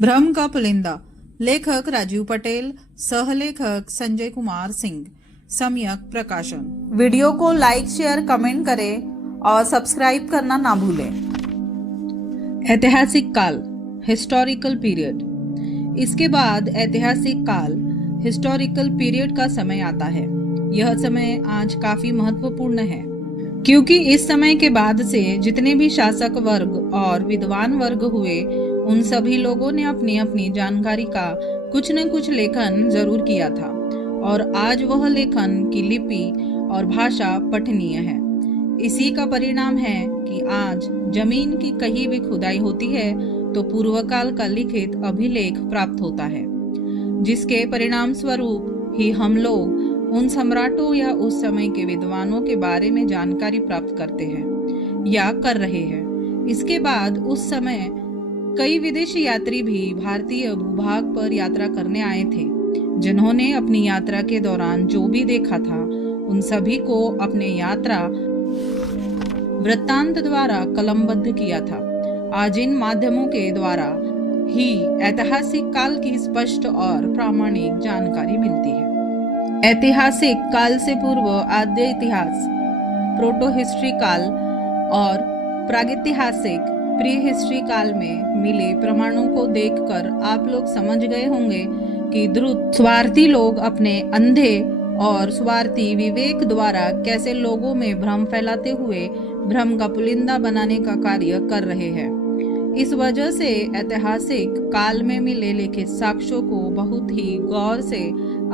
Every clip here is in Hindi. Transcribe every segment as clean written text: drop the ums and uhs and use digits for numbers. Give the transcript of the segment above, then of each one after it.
भ्रम का पुलिंदा। लेखक राजीव पटेल, सहलेखक संजय कुमार सिंह। सम्यक प्रकाशन। वीडियो को लाइक, शेयर, कमेंट करें और सब्सक्राइब करना ना भूलें। ऐतिहासिक काल, हिस्टोरिकल पीरियड। इसके बाद ऐतिहासिक काल, हिस्टोरिकल पीरियड का समय आता है। यह समय आज काफी महत्वपूर्ण है क्योंकि इस समय के बाद से जितने भी शासक वर्ग और विद्वान वर्ग हुए, उन सभी लोगों ने अपनी अपनी जानकारी का कुछ न कुछ लेखन जरूर किया था और आज वह लेखन की लिपि और भाषा पठनीय है। इसी का परिणाम है कि आज जमीन की कहीं भी खुदाई होती है तो पूर्व काल का लिखित अभिलेख प्राप्त होता है, जिसके परिणाम स्वरूप ही हम लोग उन सम्राटों या उस समय के विद्वानों के बारे में जानकारी प्राप्त करते हैं या कर रहे हैं। इसके बाद उस समय कई विदेशी यात्री भी भारतीय भूभाग पर यात्रा करने आए थे, जिन्होंने अपनी यात्रा के दौरान जो भी देखा था उन सभी को अपने यात्रा वृत्तांत द्वारा कलमबद्ध किया था। आज इन माध्यमों के द्वारा ही ऐतिहासिक काल की स्पष्ट और प्रामाणिक जानकारी मिलती है। ऐतिहासिक काल से पूर्व आद्य इतिहास, प्रोटो हिस्ट्री काल और प्रागैतिहासिक प्री हिस्ट्री काल में मिले प्रमाणों को देखकर आप लोग समझ गए होंगे कि धूर्त स्वार्थी लोग अपने अंधे और स्वार्थी विवेक द्वारा कैसे लोगों में भ्रम फैलाते हुए भ्रम का पुलिंदा बनाने का कार्य कर रहे हैं। इस वजह से ऐतिहासिक काल में मिले लिखित साक्ष्यों को बहुत ही गौर से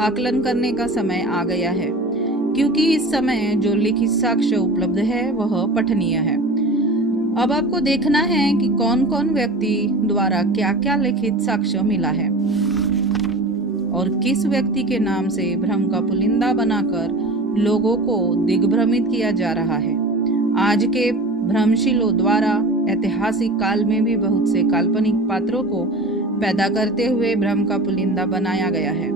आकलन करने का समय आ गया है, क्योंकि इस समय जो लिखित साक्ष्य उपलब्ध है वह पठनीय है। अब आपको देखना है कि कौन कौन व्यक्ति द्वारा क्या क्या लिखित साक्ष्य मिला है और किस व्यक्ति के नाम से भ्रम का पुलिंदा बनाकर लोगों को दिग्भ्रमित किया जा रहा है। आज के भ्रमशीलों द्वारा ऐतिहासिक काल में भी बहुत से काल्पनिक पात्रों को पैदा करते हुए भ्रम का पुलिंदा बनाया गया है,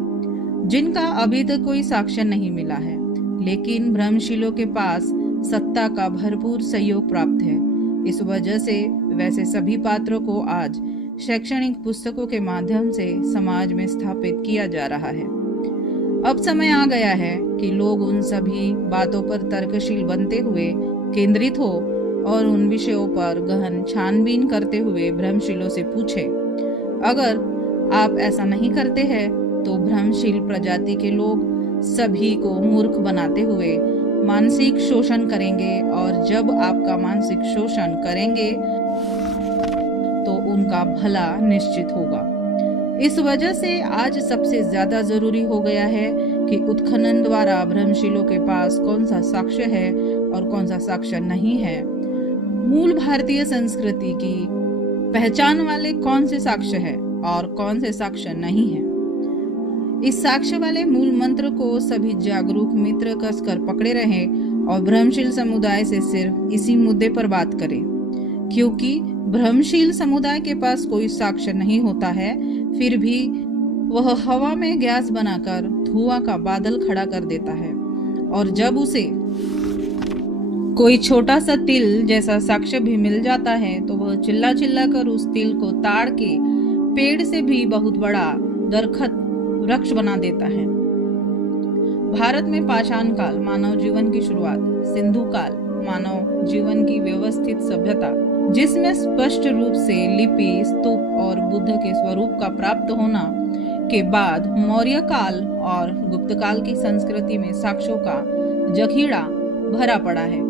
जिनका अभी तक कोई साक्ष्य नहीं मिला है, लेकिन भ्रमशीलों के पास सत्ता का भरपूर सहयोग प्राप्त है। इस वजह से वैसे सभी पात्रों को आज शैक्षणिक पुस्तकों के माध्यम से समाज में स्थापित किया जा रहा है। अब समय आ गया है कि लोग उन सभी बातों पर तर्कशील बनते हुए केंद्रित हो और उन विषयों पर गहन छानबीन करते हुए भ्रमशीलों से पूछें। अगर आप ऐसा नहीं करते हैं तो भ्रमशील प्रजाति के लोग सभी को मूर्ख बनाते हुए मानसिक शोषण करेंगे और जब आपका मानसिक शोषण करेंगे तो उनका भला निश्चित होगा। इस वजह से आज सबसे ज्यादा जरूरी हो गया है कि उत्खनन द्वारा भ्रमशीलों के पास कौन सा साक्ष्य है और कौन सा साक्ष्य नहीं है, मूल भारतीय संस्कृति की पहचान वाले कौन से साक्ष्य है और कौन से साक्ष्य नहीं है। इस साक्ष्य वाले मूल मंत्र को सभी जागरूक मित्र कसकर पकड़े रहें और भ्रमशील समुदाय से सिर्फ इसी मुद्दे पर बात करें, क्योंकि भ्रमशील समुदाय के पास कोई साक्ष्य नहीं होता है, फिर भी वह हवा में गैस बनाकर धुआं का बादल खड़ा कर देता है और जब उसे कोई छोटा सा तिल जैसा साक्ष्य भी मिल जाता है तो वह चिल्ला चिल्ला कर उस तिल को ताड़ के पेड़ से भी बहुत बड़ा दरखत वृक्ष बना देता है। भारत में पाषाण काल मानव जीवन की शुरुआत, सिंधु काल मानव जीवन की व्यवस्थित सभ्यता, जिसमें स्पष्ट रूप से लिपि, स्तूप और बुद्ध के स्वरूप का प्राप्त होना के बाद मौर्य काल और गुप्त काल की संस्कृति में साक्ष्यों का जखीरा भरा पड़ा है।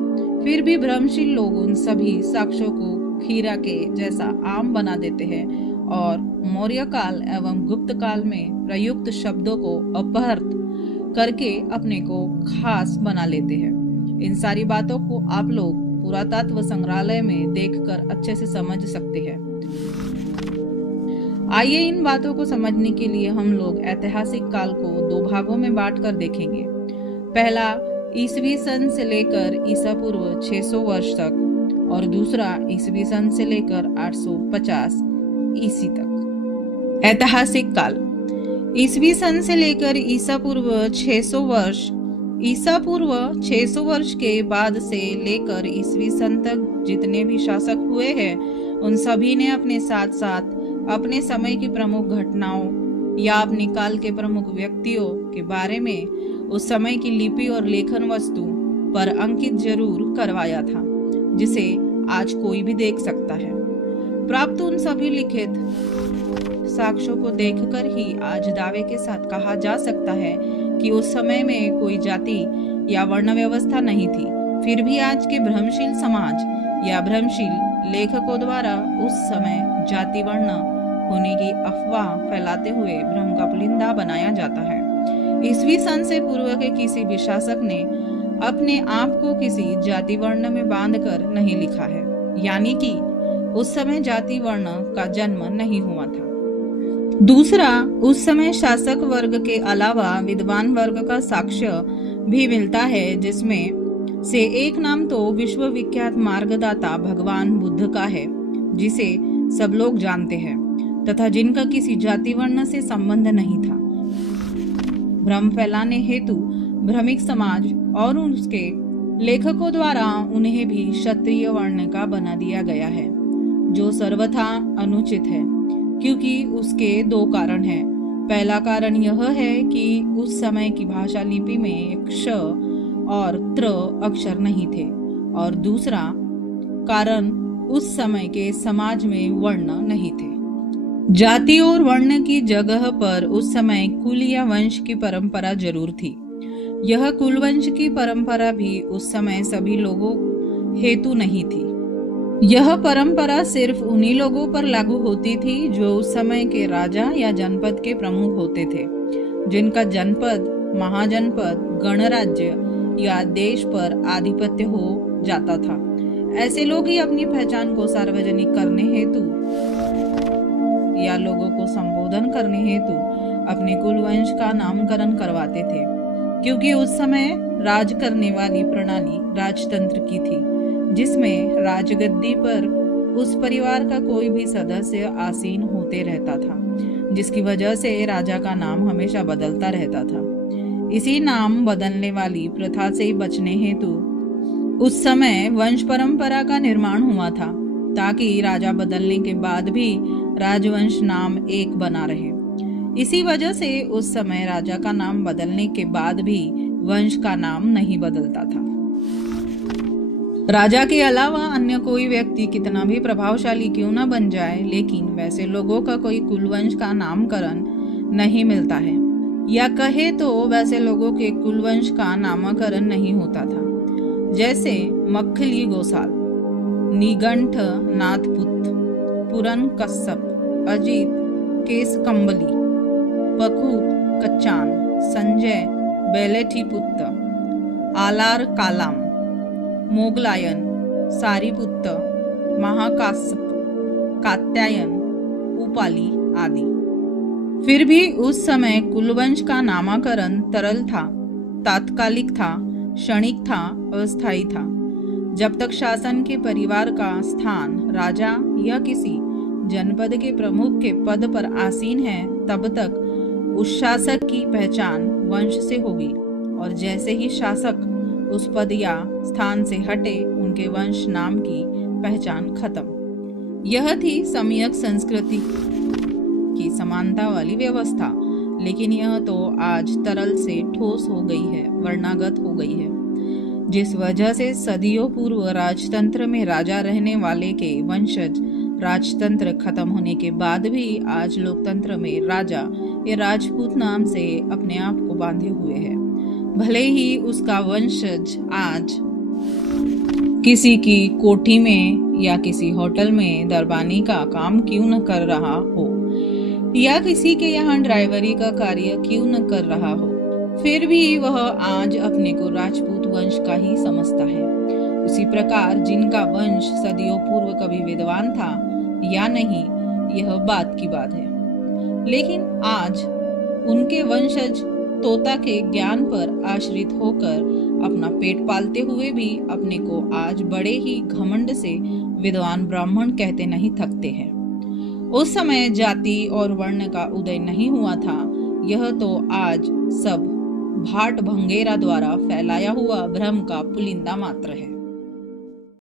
फिर भी भ्रमशील लोग उन सभी साक्ष्यों को खीरा के जैसा आम बना देते हैं और मौर्य काल एवं गुप्त काल में प्रयुक्त शब्दों को अपहृत करके अपने को खास बना लेते हैं। इन सारी बातों को आप लोग पुरातत्व संग्रहालय में देखकर अच्छे से समझ सकते हैं। आइए इन बातों को समझने के लिए हम लोग ऐतिहासिक काल को दो भागों में बांटकर देखेंगे। पहला ईसवी सन से लेकर ईसा पूर्व 600 वर्ष तक और दूसरा ईसवी सन से लेकर 850 ईसी तक। ऐतिहासिक काल ईसवी सन से लेकर ईसा पूर्व 600 वर्ष, ईसा पूर्व 600 वर्ष के बाद से लेकर ईसवी सन तक जितने भी शासक हुए हैं उन सभी ने अपने साथ साथ अपने समय की प्रमुख घटनाओं या अपने काल के प्रमुख व्यक्तियों के बारे में उस समय की लिपि और लेखन वस्तु पर अंकित जरूर करवाया था, जिसे आज कोई भी देख सकता है। प्राप्त उन सभी लिखित साक्ष्यों को देखकर ही आज दावे के साथ कहा जा सकता है कि उस समय में कोई जाति या वर्ण व्यवस्था नहीं थी। फिर भी आज के भ्रमशील समाज या भ्रमशील लेखकों द्वारा उस समय जाति वर्ण होने की अफवाह फैलाते हुए भ्रम का पुलिंदा बनाया जाता है। ईस्वी सन से पूर्व के किसी भी शासक ने अपने आप को किसी जाति वर्ण में बांधकर नहीं लिखा है, यानी कि उस समय जाति वर्ण का जन्म नहीं हुआ था। दूसरा, उस समय शासक वर्ग के अलावा विद्वान वर्ग का साक्ष्य भी मिलता है, जिसमें से एक नाम तो विश्व विख्यात मार्गदाता भगवान बुद्ध का है, जिसे सब लोग जानते हैं तथा जिनका किसी जाति वर्ण से संबंध नहीं था। भ्रम फैलाने हेतु भ्रमिक समाज और उसके लेखकों द्वारा उन्हें भी क्षत्रिय वर्ण का बना दिया गया है, जो सर्वथा अनुचित है, क्योंकि उसके दो कारण हैं। पहला कारण यह है कि उस समय की भाषा लिपि में क्ष और त्र अक्षर नहीं थे, और दूसरा कारण उस समय के समाज में वर्ण नहीं थे। जाति और वर्ण की जगह पर उस समय कुल या वंश की परंपरा जरूर थी। यह कुलवंश की परंपरा भी उस समय सभी लोगों हेतु नहीं थी। यह परंपरा सिर्फ उन्हीं लोगों पर लागू होती थी जो उस समय के राजा या जनपद के प्रमुख होते थे, जिनका जनपद, महाजनपद, गणराज्य या देश पर आधिपत्य हो जाता था। ऐसे लोग ही अपनी पहचान को सार्वजनिक करने हेतु या लोगों को संबोधन करने हेतु अपने कुलवंश का नामकरण करवाते थे, क्योंकि उस समय राज करने वाली प्रणाली राजतंत्र की थी, जिसमें राजगद्दी पर उस परिवार का कोई भी सदस्य आसीन होते रहता था, जिसकी वजह से राजा का नाम हमेशा बदलता रहता था। इसी नाम बदलने वाली प्रथा से बचने हेतु उस समय वंश परंपरा का निर्माण हुआ था, ताकि राजा बदलने के बाद भी राजवंश नाम एक बना रहे। इसी वजह से उस समय राजा का नाम बदलने के बाद भी वंश का नाम नहीं बदलता था। राजा के अलावा अन्य कोई व्यक्ति कितना भी प्रभावशाली क्यों न बन जाए, लेकिन वैसे लोगों का कोई कुलवंश का नामकरण नहीं मिलता है, या कहे तो वैसे लोगों के कुलवंश का नामकरण नहीं होता था। जैसे मक्खली गोसाल, निगंठ नाथपुत, पुरन कश्यप, अजीत केसकंबली, पखूत कच्चान, संजय बेलेठीपुत्त, आलार कालाम, मोगलायन, सारीपुत्त, महाकाश्यप, कात्यायन, उपाली आदि। फिर भी उस समय कुलवंश का नामकरण तरल था, तात्कालिक था, क्षणिक था, अस्थायी था। जब तक शासन के परिवार का स्थान राजा या किसी जनपद के प्रमुख के पद पर आसीन है, तब तक उस शासक की पहचान वंश से होगी, और जैसे ही शासक उस पद या स्थान से हटे, उनके वंश नाम की पहचान खत्म। यह थी सम्यक संस्कृति की समानता वाली व्यवस्था, लेकिन यह तो आज तरल से ठोस हो गई है, वर्णागत हो गई है, जिस वजह से सदियों पूर्व राजतंत्र में राजा रहने वाले के वंशज राजतंत्र खत्म होने के बाद भी आज लोकतंत्र में राजा या राजपूत नाम से अपने आप को बांधे हुए है, भले ही उसका वंशज आज किसी की कोठी में या किसी होटल में दरबानी का काम क्यों न कर रहा हो, या किसी के यहाँ ड्राइवरी का कार्य क्यों न कर रहा हो, फिर भी वह आज अपने को राजपूत वंश का ही समझता है। उसी प्रकार जिनका वंश सदियों पूर्व कभी विद्वान था या नहीं, यह बात की बात है, लेकिन आज उनके वंशज तोता के ज्ञान पर आश्रित होकर अपना पेट पालते हुए भी अपने को आज बड़े ही घमंड से विद्वान ब्राह्मण कहते नहीं थकते हैं। उस समय जाति और वर्ण का उदय नहीं हुआ था, यह तो आज सब भाट भंगेरा द्वारा फैलाया हुआ भ्रम का पुलिंदा मात्र है।